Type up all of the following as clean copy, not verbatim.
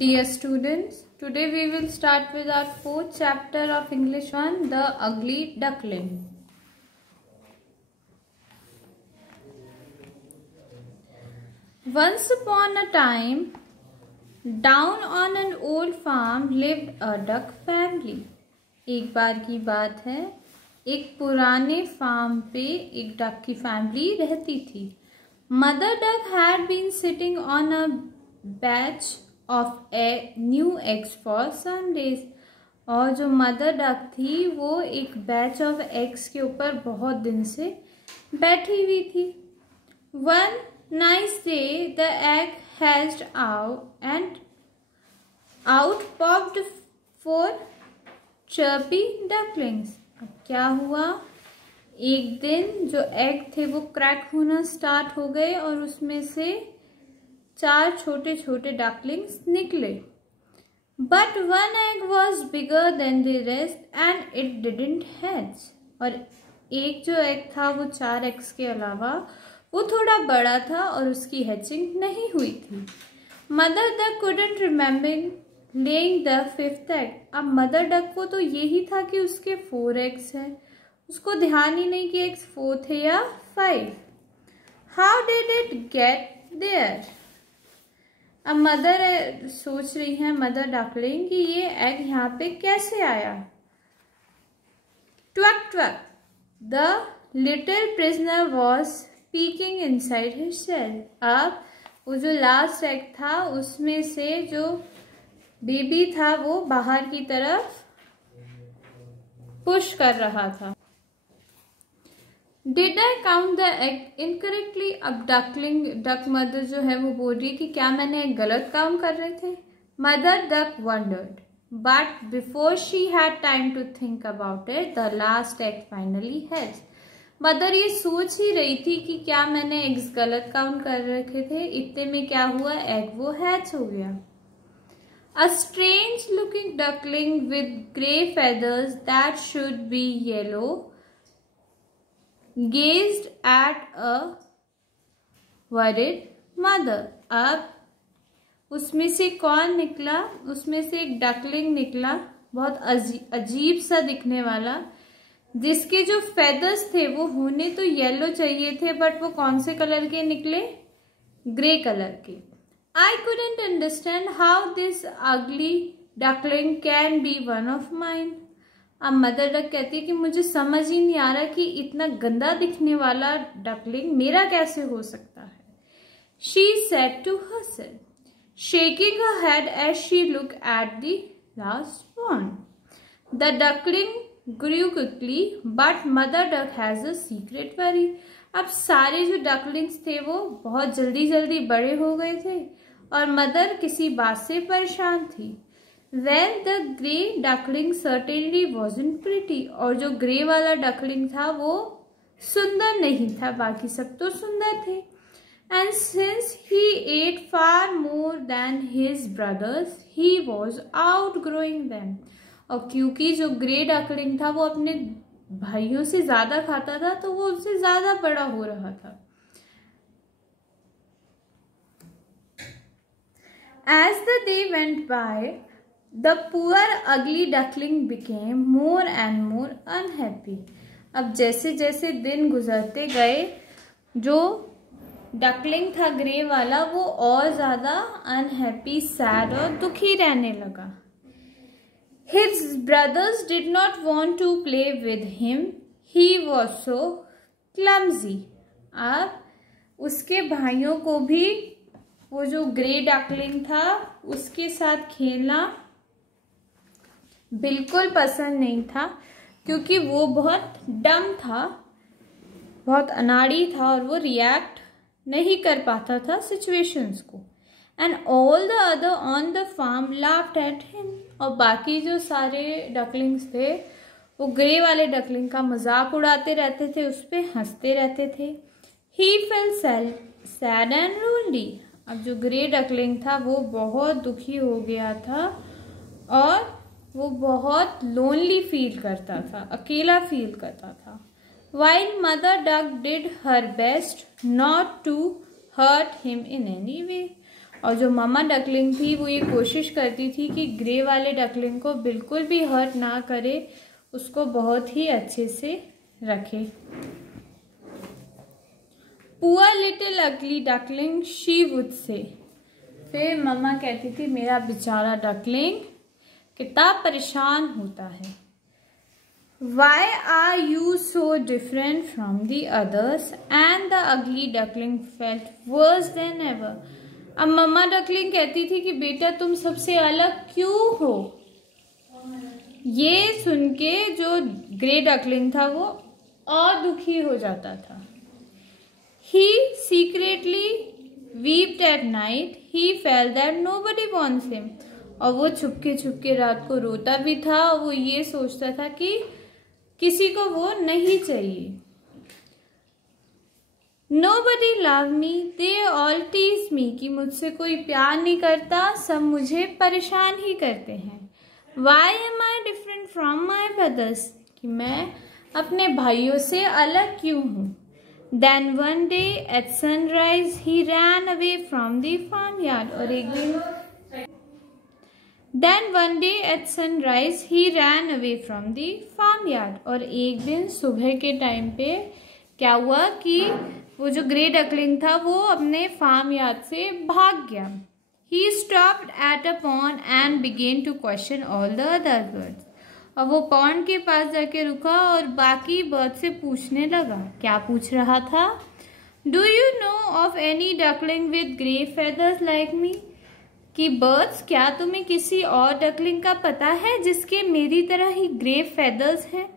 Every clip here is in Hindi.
Dear students, today we will start with our fourth chapter of English 1, The Ugly Duckling. Once upon a time, down on an old farm lived a duck family. एक बार की बात है, एक पुराने फार्म पे एक डक की फैमिली रहती थी. Mother duck had been sitting on a batch of new eggs for some days. और जो मदर डक थी वो एक बैच ऑफ एग्स के ऊपर बहुत दिन से बैठी हुई थी. One nice day the egg hatched out and out popped four chirpy ducklings. अब क्या हुआ, एक दिन जो एग थे वो क्रैक होना स्टार्ट हो गए और उसमें से 4 छोटे छोटे डकलिंग्स निकले. But one egg was bigger than the rest and it didn't hatch. और एक जो एग था वो 4 एग्स के अलावा वो थोड़ा बड़ा था और उसकी हैचिंग नहीं हुई थी. Mother duck couldn't remember laying the 5th egg. अब मदर डक को तो यही था कि उसके 4 एग्स हैं, उसको ध्यान ही नहीं कि एग्स 4 थे या 5. How did it get there. अब मदर सोच रही है, मदर डकलिंग, कि ये एग यहाँ पे कैसे आया. Tuck tuck the little prisoner was peeking inside his shell. अब वो जो लास्ट एग था उसमें से जो बेबी था वो बाहर की तरफ पुश कर रहा था. Did I count the egg incorrectly? अब डक मदर जो है वो बोल रही है कि क्या मैंने गलत काउंट कर रहे थे. Mother duck wondered, but before she had time to think about it, the last egg finally hatched. Mother ये सोच ही रही थी कि क्या मैंने एग्स गलत काउंट कर रखे थे. इतने में क्या हुआ, एग वो हैच हो गया. A strange looking duckling with grey feathers that should be yellow gazed at a worried mother. अब उसमें से कौन निकला, उसमें से एक डकलिंग निकला, बहुत अजीब सा दिखने वाला, जिसके जो फेदर्स थे वो होने तो येलो चाहिए थे बट वो कौन से कलर के निकले, ग्रे कलर के. I couldn't understand how this ugly duckling can be one of mine. अब मदर डक कहती है कि मुझे समझ ही नहीं आ रहा कि इतना गंदा दिखने वाला डकलिंग मेरा कैसे हो सकता है. She said to herself, shaking her head as she looked at the last one. The duckling grew quickly, but mother duck has a secret worry. अब सारे जो डकलिंग्स थे वो बहुत जल्दी जल्दी बड़े हो गए थे और मदर किसी बात से परेशान थी. Well, the grey duckling certainly wasn't pretty. और जो ग्रे वाला डकलिंग था वो सुंदर नहीं था, बाकी सब तो सुंदर थे. And since he ate far more than his brothers, he was outgrowing them. और क्योंकि जो ग्रे डकलिंग था वो अपने भाइयों से ज्यादा खाता था तो वो उससे ज्यादा बड़ा हो रहा था. As the day went by, the poor ugly duckling became more and more unhappy. अब जैसे जैसे दिन गुजरते गए जो डकलिंग था ग्रे वाला वो और ज्यादा अनहैप्पी, सैड और दुखी रहने लगा. His brothers did not want to play with him. He was so clumsy. अब उसके भाइयों को भी वो जो ग्रे डकलिंग था उसके साथ खेलना बिल्कुल पसंद नहीं था क्योंकि वो बहुत डम था, बहुत अनाड़ी था और वो रिएक्ट नहीं कर पाता था सिचुएशंस को. And all the other on the farm laughed at him. और बाकी जो सारे डकलिंग्स थे वो ग्रे वाले डकलिंग का मजाक उड़ाते रहते थे, उस पर हंसते रहते थे. He felt sad and lonely. अब जो ग्रे डकलिंग था वो बहुत दुखी हो गया था और वो बहुत लोनली फील करता था, अकेला फील करता था. While mother duck did her best not to hurt him in any way. और जो मम्मा डकलिंग थी वो ये कोशिश करती थी कि ग्रे वाले डकलिंग को बिल्कुल भी हर्ट ना करे, उसको बहुत ही अच्छे से रखे। पुअर लिटिल अगली डकलिंग शी वुड से। फिर मम्मा कहती थी मेरा बेचारा डकलिंग कितना परेशान होता है। Why are you so different from the others? And the ugly duckling felt worse than ever. अब मम्मा डकलिंग कहती थी कि बेटा तुम सबसे अलग क्यों हो। ये सुन के जो ग्रे डकलिंग था वो और दुखी हो जाता था। He secretly wept at night. He felt that nobody wants him. और वो छुपके रात को रोता भी था और वो ये सोचता था कि किसी को वो नहीं चाहिए। Nobody love me, they all tease me, कि मुझसे कोई प्यार नहीं करता, सब मुझे परेशान ही करते हैं। Why am I different from my brothers? कि मैं अपने भाइयों से अलग क्यों हूँ। Then one day at sunrise he ran away from the farmyard. और एक दिन Then one day at sunrise he ran away from the farmyard. और एक दिन सुबह के टाइम पे क्या हुआ कि वो जो ग्रे डकलिंग था वो अपने फार्म यार्ड से भाग गया। He stopped at a pond and began to question all the other birds. और वो पॉन्ड के पास जाके रुका और बाकी बर्ड से पूछने लगा। क्या पूछ रहा था? Do you know of any duckling with grey feathers like me? कि बर्ड्स क्या तुम्हें किसी और डकलिंग का पता है जिसके मेरी तरह ही ग्रे फेदर्स हैं?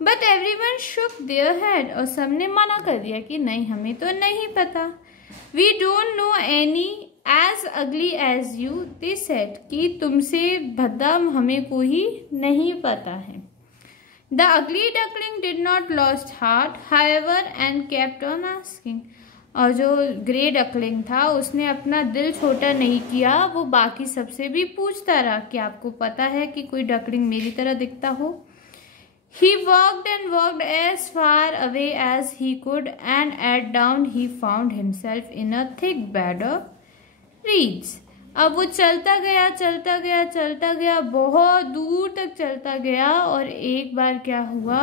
But everyone shook their head. और सबने मना कर दिया कि नहीं हमें तो नहीं पता। We don't know any as ugly as you, they said, कि तुमसे भद्दा हमें कोई नहीं पता है। The ugly duckling did not lost heart however and kept on asking. और जो ग्रे डकलिंग था उसने अपना दिल छोटा नहीं किया, वो बाकी सबसे भी पूछता रहा कि आपको पता है कि कोई डकलिंग मेरी तरह दिखता हो। He walked and walked as far away as he could and at dawn he found himself in a thick bed of reeds. अब वो चलता गया, बहुत दूर तक चलता गया और एक बार क्या हुआ,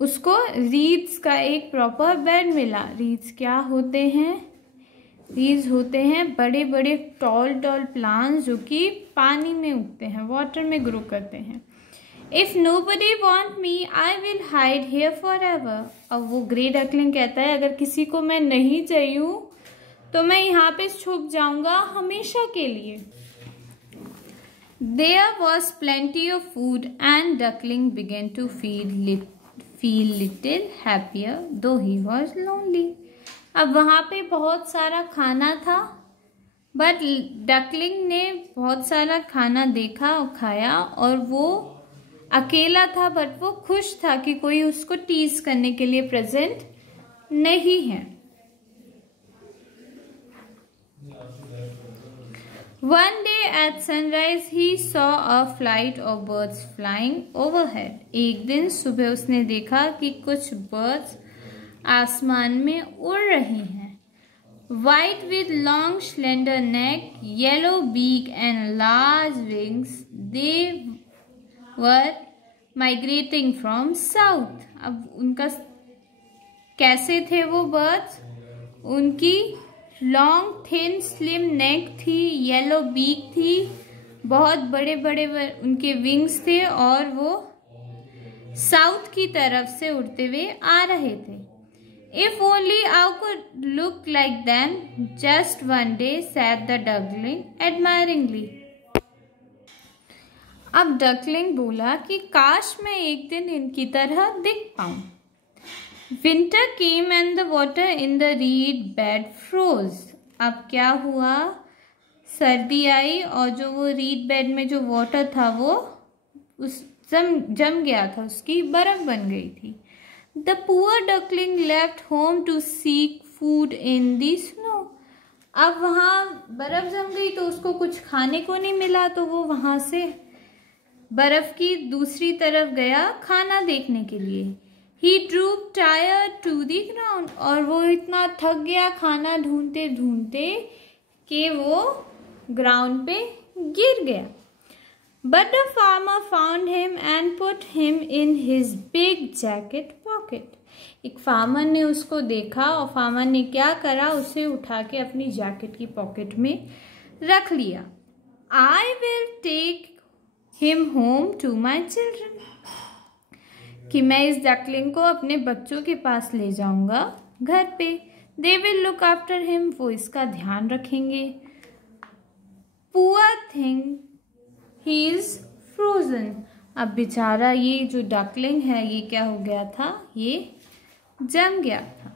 उसको रीड्स का एक प्रॉपर बेड मिला। रीड्स क्या होते हैं? रीड्स होते हैं बड़े बड़े टॉल प्लांट्स जो कि पानी में उगते हैं, वाटर में ग्रो करते हैं। If nobody want me I will hide here for ever. अब वो ग्रे डकलिंग कहता है अगर किसी को मैं नहीं चाहिए तो मैं यहाँ पे छुप जाऊंगा हमेशा के लिए। There was plenty of food and duckling began to feel little happier though he was lonely. अब वहाँ पे बहुत सारा खाना था, बट डकलिंग ने बहुत सारा खाना देखा और खाया और वो अकेला था, बट वो खुश था कि कोई उसको टीज करने के लिए प्रेजेंट नहीं है। One day at sunrise he saw a flight of birds flying overhead. एक दिन सुबह उसने देखा कि कुछ बर्ड्स आसमान में उड़ रही हैं। White with long slender neck, yellow beak and large wings, they were migrating from south. अब उनका कैसे थे वो बर्ड्स? उनकी लॉन्ग थिन स्लिम नेक थी, येलो बीक थी, बहुत बड़े बड़े उनके विंग्स थे और वो साउथ की तरफ से उड़ते हुए आ रहे थे। If only I could look like them just one day, said the duckling admiringly. अब डकलिंग बोला कि काश मैं एक दिन इनकी तरह दिख पाऊं। Winter came and the water in the reed bed froze. अब क्या हुआ? सर्दी आई और जो वो रीड बेड में जो वाटर था वो जम गया था, उसकी बर्फ बन गई थी। The poor duckling left home to seek food in the snow. अब वहाँ बर्फ जम गई तो उसको कुछ खाने को नहीं मिला, तो वो वहाँ से बर्फ की दूसरी तरफ गया खाना देखने के लिए। He drooped tired to the ground. और वो इतना थक गया खाना ढूंढते ढूंढते कि वो ग्राउंड पे गिर गया. But the farmer found him and put him in his big jacket pocket. एक फार्मर ने उसको देखा और फार्मर ने क्या करा, उसे उठा के अपनी जैकेट की पॉकेट में रख लिया. I will take him home to my children. कि मैं इस डकलिंग को अपने बच्चों के पास ले जाऊंगा घर पे. They will look after him. वो इसका ध्यान रखेंगे. Poor thing, he is frozen. अब बेचारा ये जो डकलिंग है ये क्या हो गया था, ये जम गया था.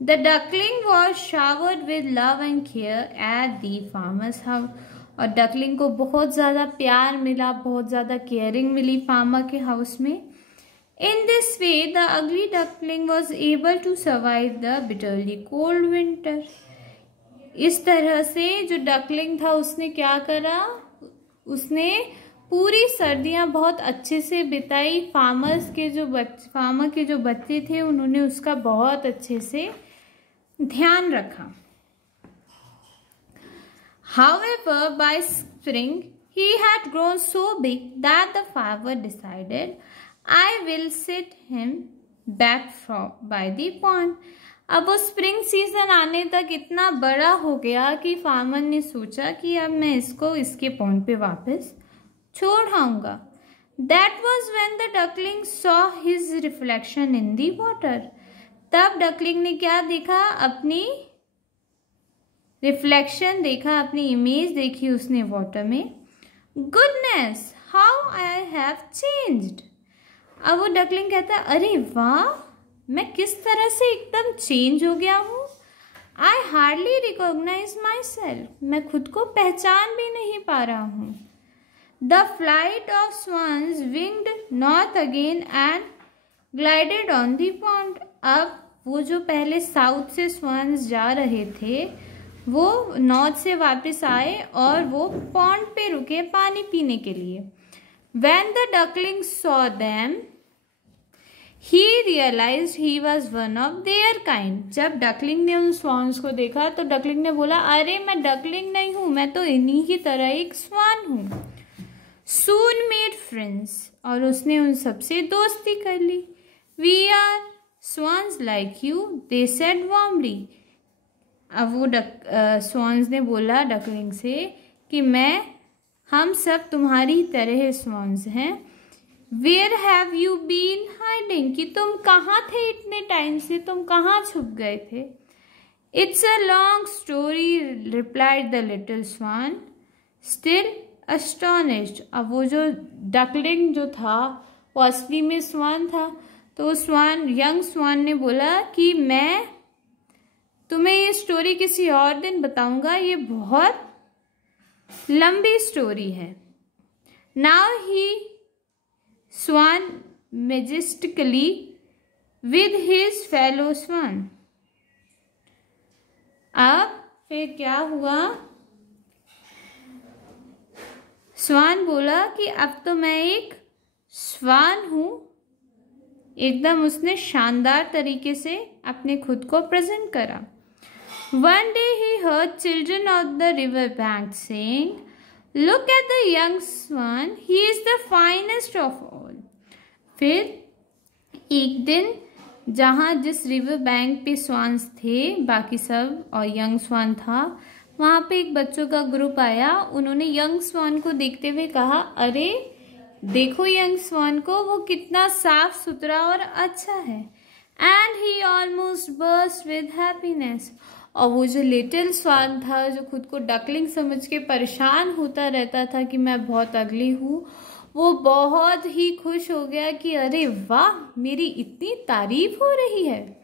The duckling was showered with love and care at the farmer's house. और डकलिंग को बहुत ज़्यादा प्यार मिला, बहुत ज़्यादा केयरिंग मिली फार्मर के हाउस में. In this way, the ugly duckling was able to survive the bitterly cold winter. इस तरह से जो डकलिंग था उसने क्या करा, उसने पूरी सर्दियां बहुत अच्छे से बिताई. फार्मर के जो बच्चे थे उन्होंने उसका बहुत अच्छे से ध्यान रखा. However, by spring, he had grown so big that the farmer decided, I will set him back by the pond. अब वो स्प्रिंग सीजन आने तक इतना बड़ा हो गया कि फार्मर ने सोचा कि अब मैं इसको इसके पॉन्ड पे वापस छोड़ आऊंगा. That was when the duckling saw his reflection in the water. तब डकलिंग ने क्या देखा, अपनी रिफ्लेक्शन देखा, अपनी इमेज देखी उसने वाटर में. Goodness, how I have changed. अब वो डकलिंग कहता है, अरे वाह, मैं किस तरह से एकदम चेंज हो गया हूँ. I hardly recognize myself. मैं खुद को पहचान भी नहीं पा रहा हूँ. The flight of swans winged north again and glided on the pond. अब वो जो पहले साउथ से swans जा रहे थे वो नॉर्थ से वापस आए और वो पॉन्ड पे रुके पानी पीने के लिए. When the duckling saw them, he realized he was one of their kind. जब डकलिंग ने उन स्वान्स को देखा तो डकलिंग ने बोला, अरे मैं डकलिंग नहीं हूँ, मैं तो इन्हीं की तरह एक स्वान हूँ. Soon made friends. और उसने उन सबसे दोस्ती कर ली. We are swans like you, they said warmly. अब वो स्वान्स ने बोला डकलिंग से कि हम सब तुम्हारी तरह स्वान्स हैं. Where have you been hiding? कि तुम कहाँ थे इतने टाइम से, तुम कहाँ छुप गए थे. It's a long story, replied the little swan, still astonished. अब वो जो डकलिंग जो था वो असली में स्वान था. तो यंग स्वान ने बोला कि मैं तुम्हें ये स्टोरी किसी और दिन बताऊंगा, ये बहुत लंबी स्टोरी है. Now he swan majestically with his fellow swan. अब फिर क्या हुआ, स्वान बोला कि अब तो मैं एक स्वान हूं. एकदम उसने शानदार तरीके से अपने खुद को प्रेजेंट करा. One day he heard children of the river bank saying, "Look at the young swan, he is the finest of all." फिर एक दिन जिस रिवर बैंक पे स्वान्स थे बाकी सब और यंग स्वान था, वहाँ पे एक बच्चों का ग्रुप आया. उन्होंने यंग स्वान को देखते हुए कहा, अरे देखो यंग स्वान को, वो कितना साफ सुथरा और अच्छा है. And he almost burst with happiness. और वो जो लिटिल स्वान था जो खुद को डकलिंग समझ के परेशान होता रहता था कि मैं बहुत अगली हूँ, वो बहुत ही खुश हो गया कि अरे वाह, मेरी इतनी तारीफ हो रही है.